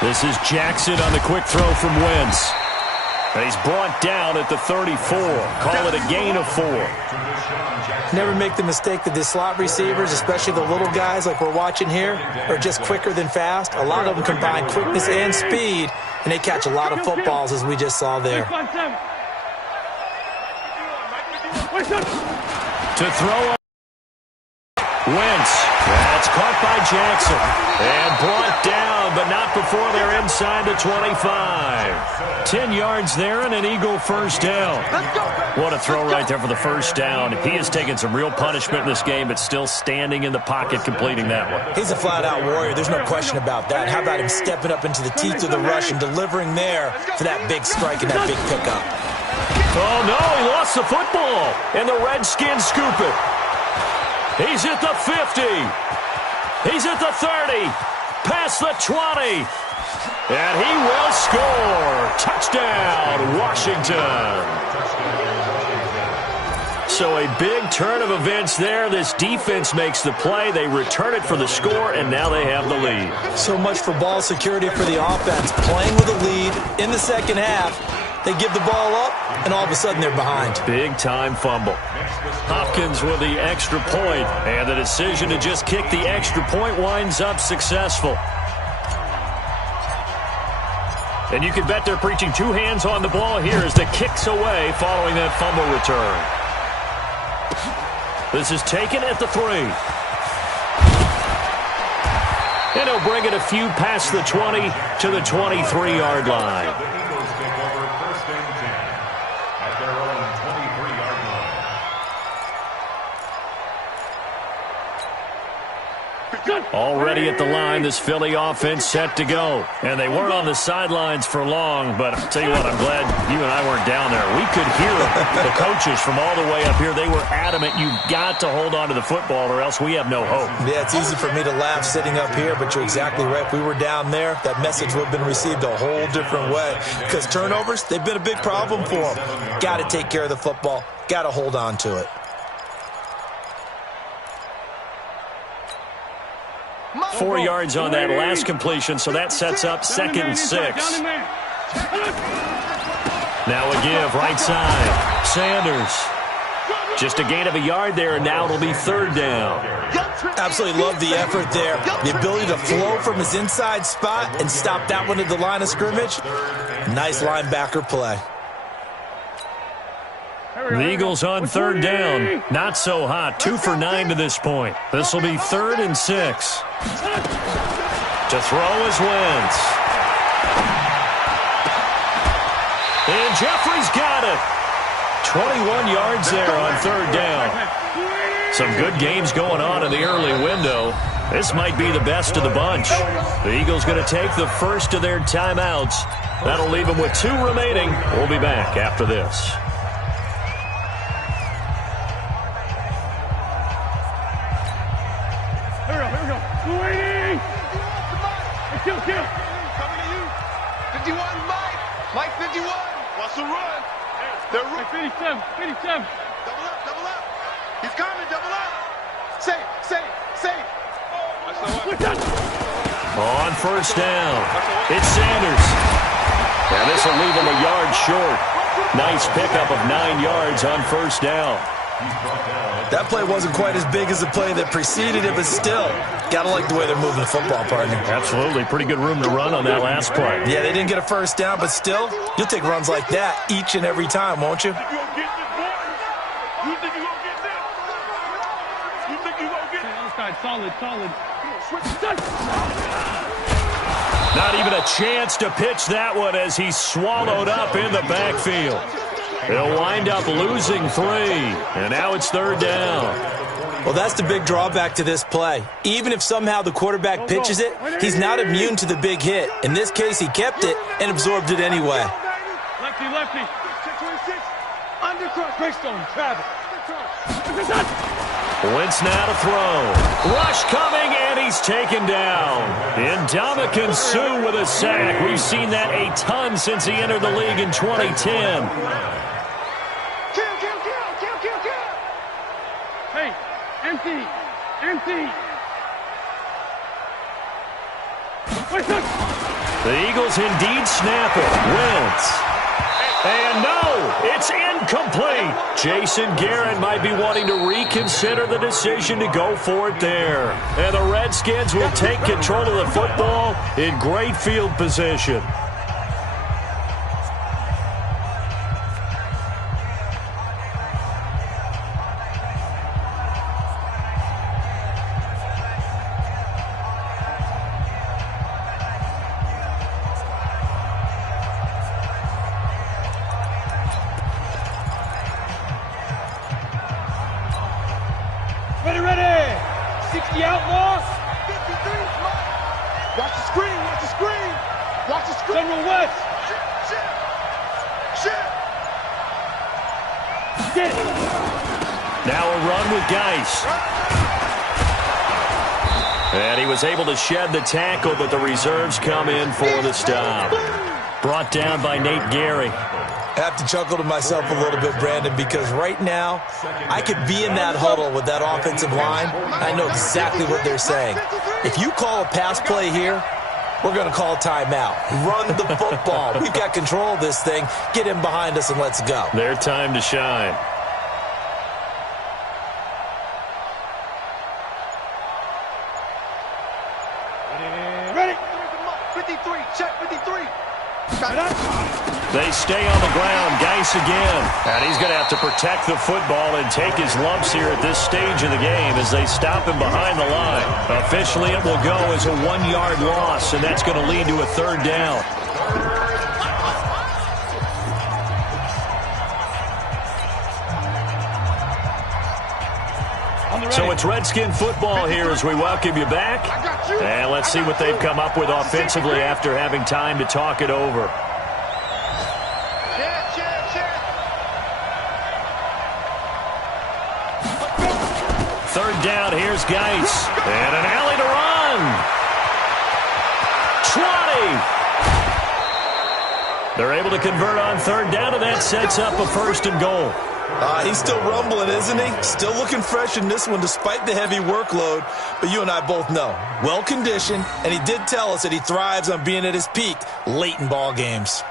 This is Jackson on the quick throw from Wentz. And he's brought down at the 34. Call it a gain of 4. Never make the mistake that the slot receivers, especially the little guys like we're watching here, are just quicker than fast. A lot of them combine quickness and speed, and they catch a lot of footballs, as we just saw there. To throw Wentz. That's caught by Jackson. And brought down, but not before they're inside the 25. 10 yards there and an Eagle 1st down. What a throw right there for the 1st down. He has taken some real punishment in this game, but still standing in the pocket completing that one. He's a flat-out warrior. There's no question about that. How about him stepping up into the teeth of the rush and delivering there for that big strike and that big pickup? Oh, no, he lost the football, and the Redskins scoop it. He's at the 50. He's at the 30. Past the 20. And he will score. Touchdown, Washington. So a big turn of events there. This defense makes the play. They return it for the score, and now they have the lead. So much for ball security for the offense. Playing with a lead in the second half. They give the ball up, and all of a sudden they're behind. Big-time fumble. Hopkins with the extra point, and the decision to just kick the extra point winds up successful. And you can bet they're preaching 2 hands on the ball here as the kick's away following that fumble return. This is taken at the 3. And he'll bring it a few past the 20 to the 23-yard line. Already at the line, this Philly offense set to go. And they weren't on the sidelines for long, but I'll tell you what, I'm glad you and I weren't down there. We could hear the coaches from all the way up here. They were adamant, you've got to hold on to the football or else we have no hope. Yeah, it's easy for me to laugh sitting up here, but you're exactly right. If we were down there, that message would have been received a whole different way. Because turnovers, they've been a big problem for them. Got to take care of the football. Got to hold on to it. 4 yards on that last completion, so that sets up 2nd and 6. Now a give, right side. Sanders. Just a gain of a yard there, and now it'll be 3rd down. Absolutely love the effort there. The ability to flow from his inside spot and stop that one at the line of scrimmage. Nice linebacker play. The Eagles on 3rd down. Not so hot. 2 for 9 to this point. This will be 3rd and 6. To throw is Wentz. And Jeffrey's got it. 21 yards there on 3rd down. Some good games going on in the early window. This might be the best of the bunch. The Eagles going to take the first of their timeouts. That'll leave them with 2 remaining. We'll be back after this. Coming to you. 51, Mike. Mike 51. Wants to run. They're running. 57. Double up. He's coming, double up. Safe. On 1st down, it's Sanders. Now this will leave him a yard short. Nice pickup of 9 yards on 1st down. That play wasn't quite as big as the play that preceded it, but still, gotta like the way they're moving the football, partner. Absolutely. Pretty good room to run on that last play. Yeah, they didn't get a 1st down, but still, you'll take runs like that each and every time, won't you? You think you gonna get this? Solid. Not even a chance to pitch that one as he's swallowed up in the backfield. They'll wind up losing 3, and now it's 3rd down. Well, that's the big drawback to this play. Even if somehow the quarterback pitches it, he's not immune to the big hit. In this case, he kept it and absorbed it anyway. Lefty, lefty. 626. Undercross. Greystone. Travel. Wentz now to throw. Rush coming, and he's taken down. Ndamukong Suh with a sack. We've seen that a ton since he entered the league in 2010. Hey, empty. Empty. The Eagles indeed snap it. Wentz. And no, it's incomplete. Jason Garrett might be wanting to reconsider the decision to go for it there. And the Redskins will take control of the football in great field position. Ready. 60 outlaws. 53. Watch the screen. Watch the screen. Watch the screen. General West. Shit. Get it. Now a run with Geis. And he was able to shed the tackle, but the reserves come in for the stop. Brought down by Nate Gary. I have to chuckle to myself a little bit, Brandon, because right now I could be in that huddle with that offensive line. I know exactly what they're saying. If you call a pass play here, we're going to call a timeout. Run the football. We've got control of this thing. Get in behind us and let's go. Their time to shine. Ready. 53. Check 53. They stay on the ground. Geis again. And he's going to have to protect the football and take his lumps here at this stage of the game as they stop him behind the line. Officially, it will go as a 1-yard loss, and that's going to lead to a 3rd down. So it's Redskin football here as we welcome you back. And let's see what they've come up with offensively after having time to talk it over. Third down, here's Geis. And an alley to run. 20. They're able to convert on 3rd down, and that sets up a 1st and goal. He's still rumbling, isn't he? Still looking fresh in this one despite the heavy workload. But you and I both know, well-conditioned, and he did tell us that he thrives on being at his peak late in ball games.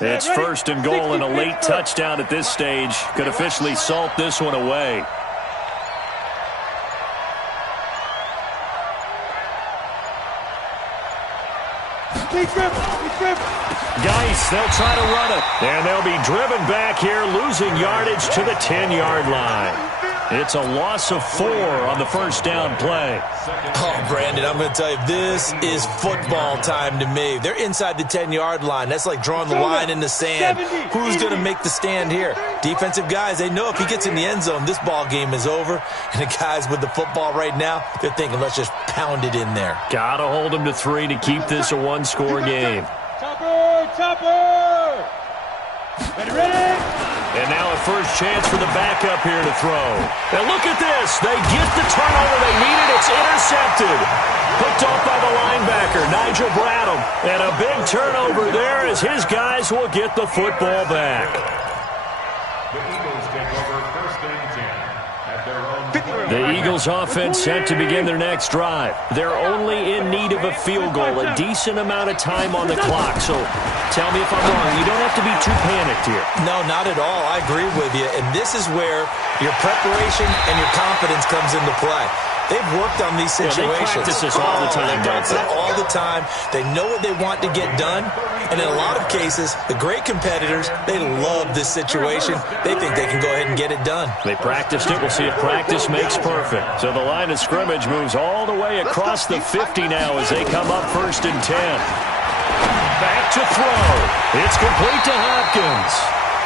It's 1st and goal, and a late touchdown at this stage could officially salt this one away. Geis, they'll try to run it. And they'll be driven back here, losing yardage to the 10-yard line. It's a loss of 4 on the 1st down play. Oh, Brandon, I'm going to tell you, this is football time to me. They're inside the 10-yard line. That's like drawing the line in the sand. Who's going to make the stand here? Defensive guys, they know if he gets in the end zone, this ball game is over. And the guys with the football right now, they're thinking, let's just pound it in there. Got to hold them to 3 to keep this a 1-score game. Chopper! Ready? And now a first chance for the backup here to throw. And look at this. They get the turnover they needed. It's intercepted. Picked off by the linebacker, Nigel Bradham. And a big turnover there as his guys will get the football back. The Eagles take over 1st and 10 at their own 20. The Eagles offense set to begin their next drive. They're only in need of a field goal, a decent amount of time on the clock. So tell me if I'm wrong. You don't have to be too panicked here. No, not at all. I agree with you. And this is where your preparation and your confidence comes into play. They've worked on these situations. They practice this all the time. They practice it all the time. They know what they want to get done. And in a lot of cases, the great competitors, they love this situation. They think they can go ahead and get it done. They practiced it. We'll see if practice makes perfect. So the line of scrimmage moves all the way across the 50 now as they come up 1st and 10. Back to throw. It's complete to Hopkins.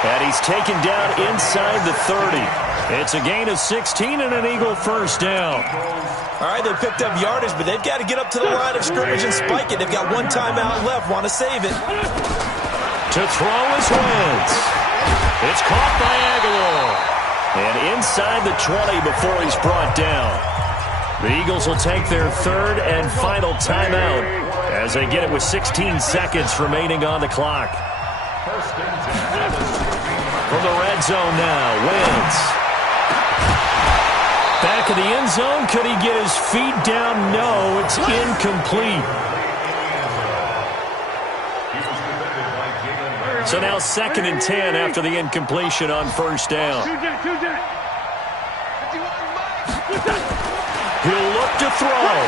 And he's taken down inside the 30. It's a gain of 16 and an Eagle first down. All right, they picked up yardage, but they've got to get up to the line of scrimmage and spike it. They've got one timeout left. Want to save it. To throw is Wentz. It's caught by Aguilar. And inside the 20 before he's brought down. The Eagles will take their 3rd and final timeout as they get it with 16 seconds remaining on the clock. From the red zone now, Wentz. Back of the end zone. Could he get his feet down? No, it's incomplete. So now 2nd and 10 after the incompletion on 1st down. He'll look to throw.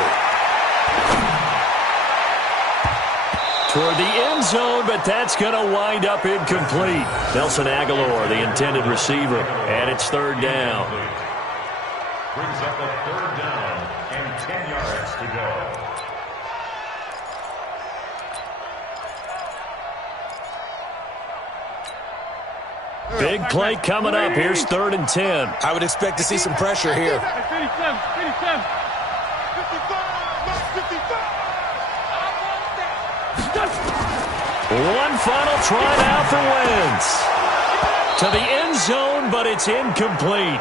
Toward the end zone, but that's going to wind up incomplete. Nelson Aguilar, the intended receiver, and it's 3rd down. Brings up a 3rd down and 10 yards to go. Big play coming up. Here's 3rd and 10. I would expect to see some pressure here. 57, 57. 55. One final try now for Wentz. To the end zone, but it's incomplete.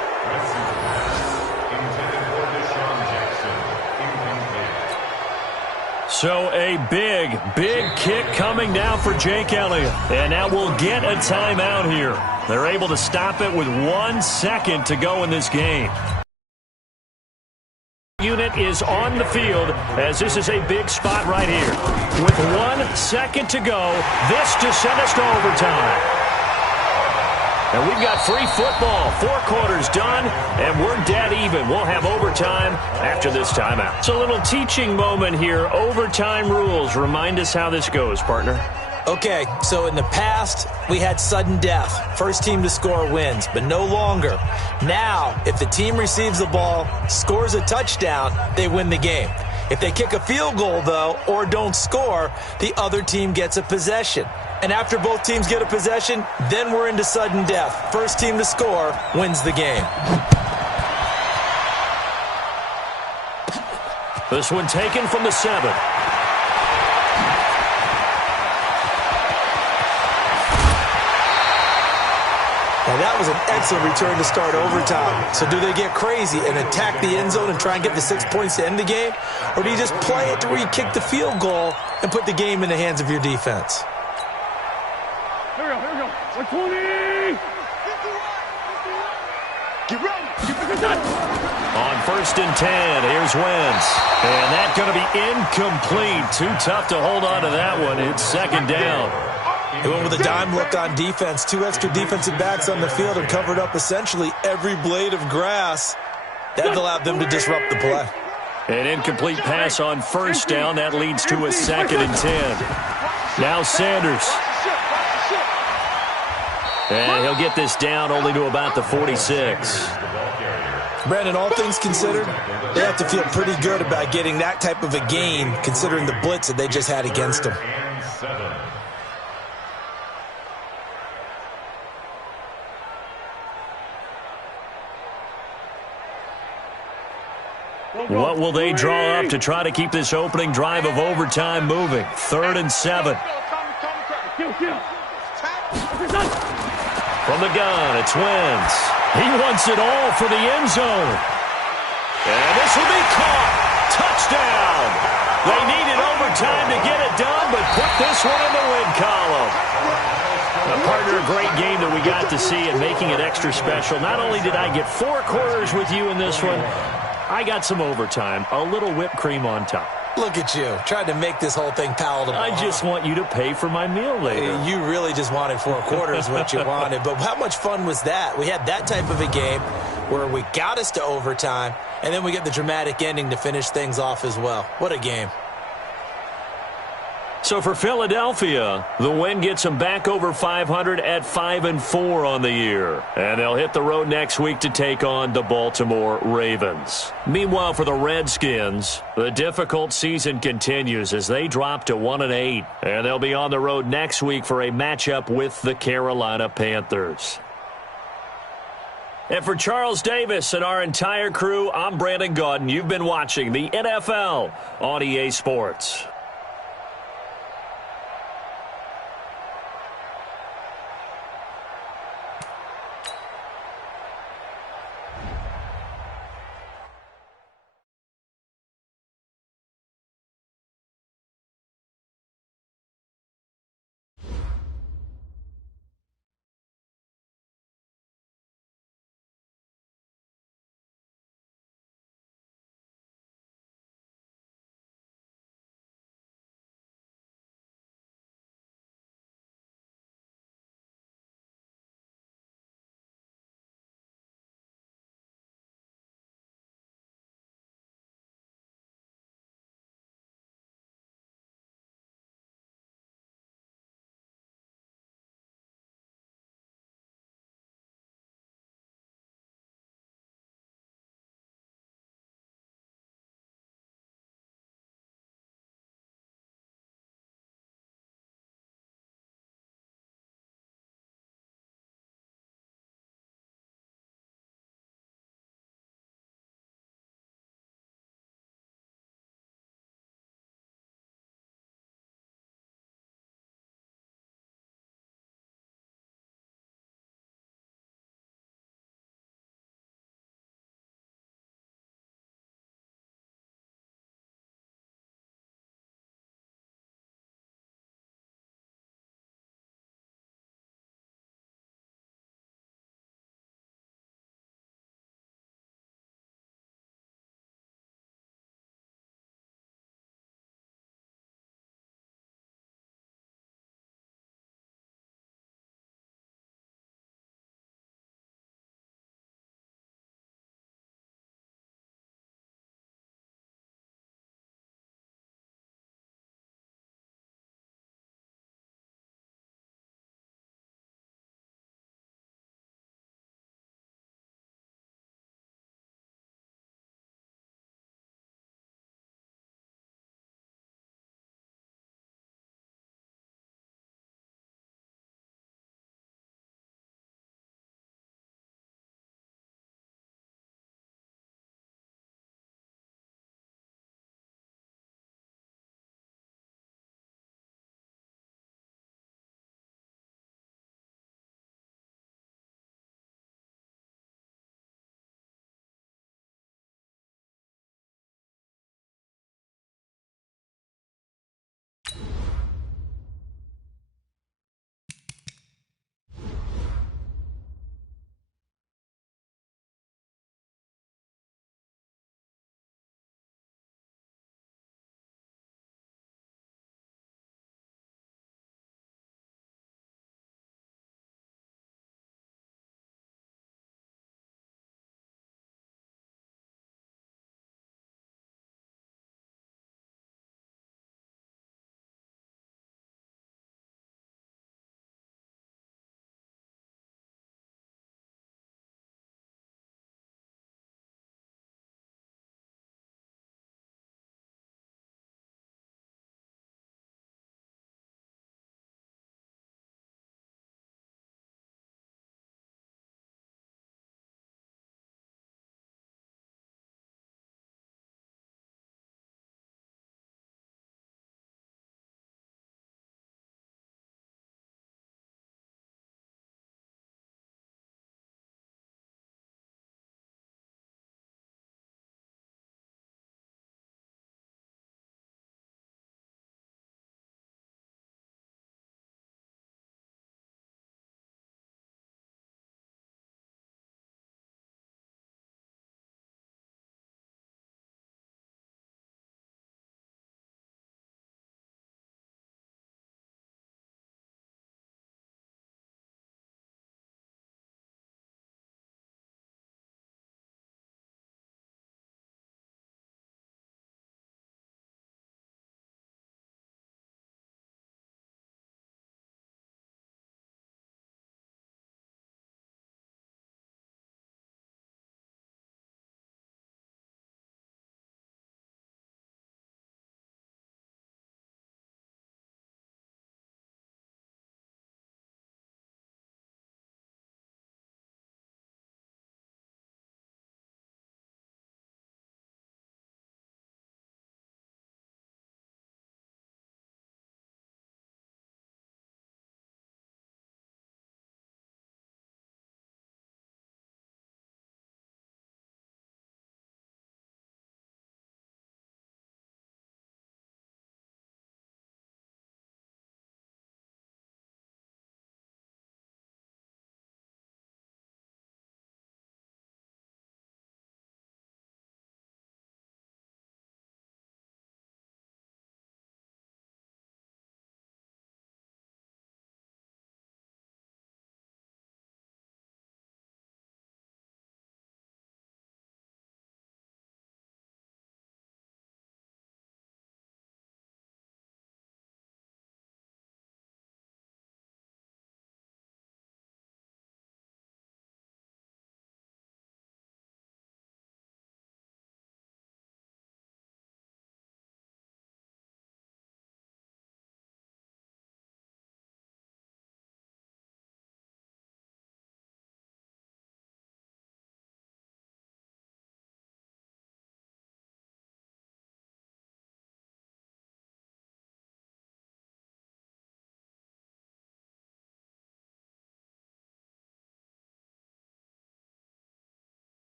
So a big, big kick coming down for Jake Elliott. And now we'll get a timeout here. They're able to stop it with 1 second to go in this game. Unit is on the field as this is a big spot right here. With 1 second to go, this to send us to overtime. And we've got free football. 4 quarters done, and we're dead even. We'll have overtime after this timeout. It's a little teaching moment here. Overtime rules. Remind us how this goes, partner. Okay, so in the past, we had sudden death. First team to score wins, but no longer. Now, if the team receives the ball, scores a touchdown, they win the game. If they kick a field goal, though, or don't score, the other team gets a possession. And after both teams get a possession, then we're into sudden death. First team to score wins the game. This one taken from the 7. Now that was an excellent return to start overtime. So do they get crazy and attack the end zone and try and get the 6 points to end the game? Or do you just play it to where you kick the field goal and put the game in the hands of your defense? Here we go. 120. Get ready. On 1st and 10, here's Wentz. And that's going to be incomplete. Too tough to hold on to that one. It's 2nd down. They went with a dime look on defense. 2 extra defensive backs on the field and covered up essentially every blade of grass. That allowed them to disrupt the play. An incomplete pass on 1st down. That leads to a 2nd and 10. Now Sanders. And he'll get this down only to about the 46. Brandon, all things considered, they have to feel pretty good about getting that type of a gain considering the blitz that they just had against them. What will they draw up to try to keep this opening drive of overtime moving? 3rd and 7. From the gun, it's Wentz. He wants it all for the end zone. And this will be caught. Touchdown. They needed overtime to get it done, but put this one in the win column. Partner, a great game that we got to see and making it extra special. Not only did I get 4 quarters with you in this one, I got some overtime, a little whipped cream on top. Look at you, trying to make this whole thing palatable. I just want you to pay for my meal later. You really just wanted 4 quarters what you wanted. But how much fun was that? We had that type of a game where we got us to overtime, and then we get the dramatic ending to finish things off as well. What a game. So for Philadelphia, the win gets them back over 500 at 5-4 on the year. And they'll hit the road next week to take on the Baltimore Ravens. Meanwhile, for the Redskins, the difficult season continues as they drop to 1-8. And they'll be on the road next week for a matchup with the Carolina Panthers. And for Charles Davis and our entire crew, I'm Brandon Gaudin. You've been watching the NFL on EA Sports.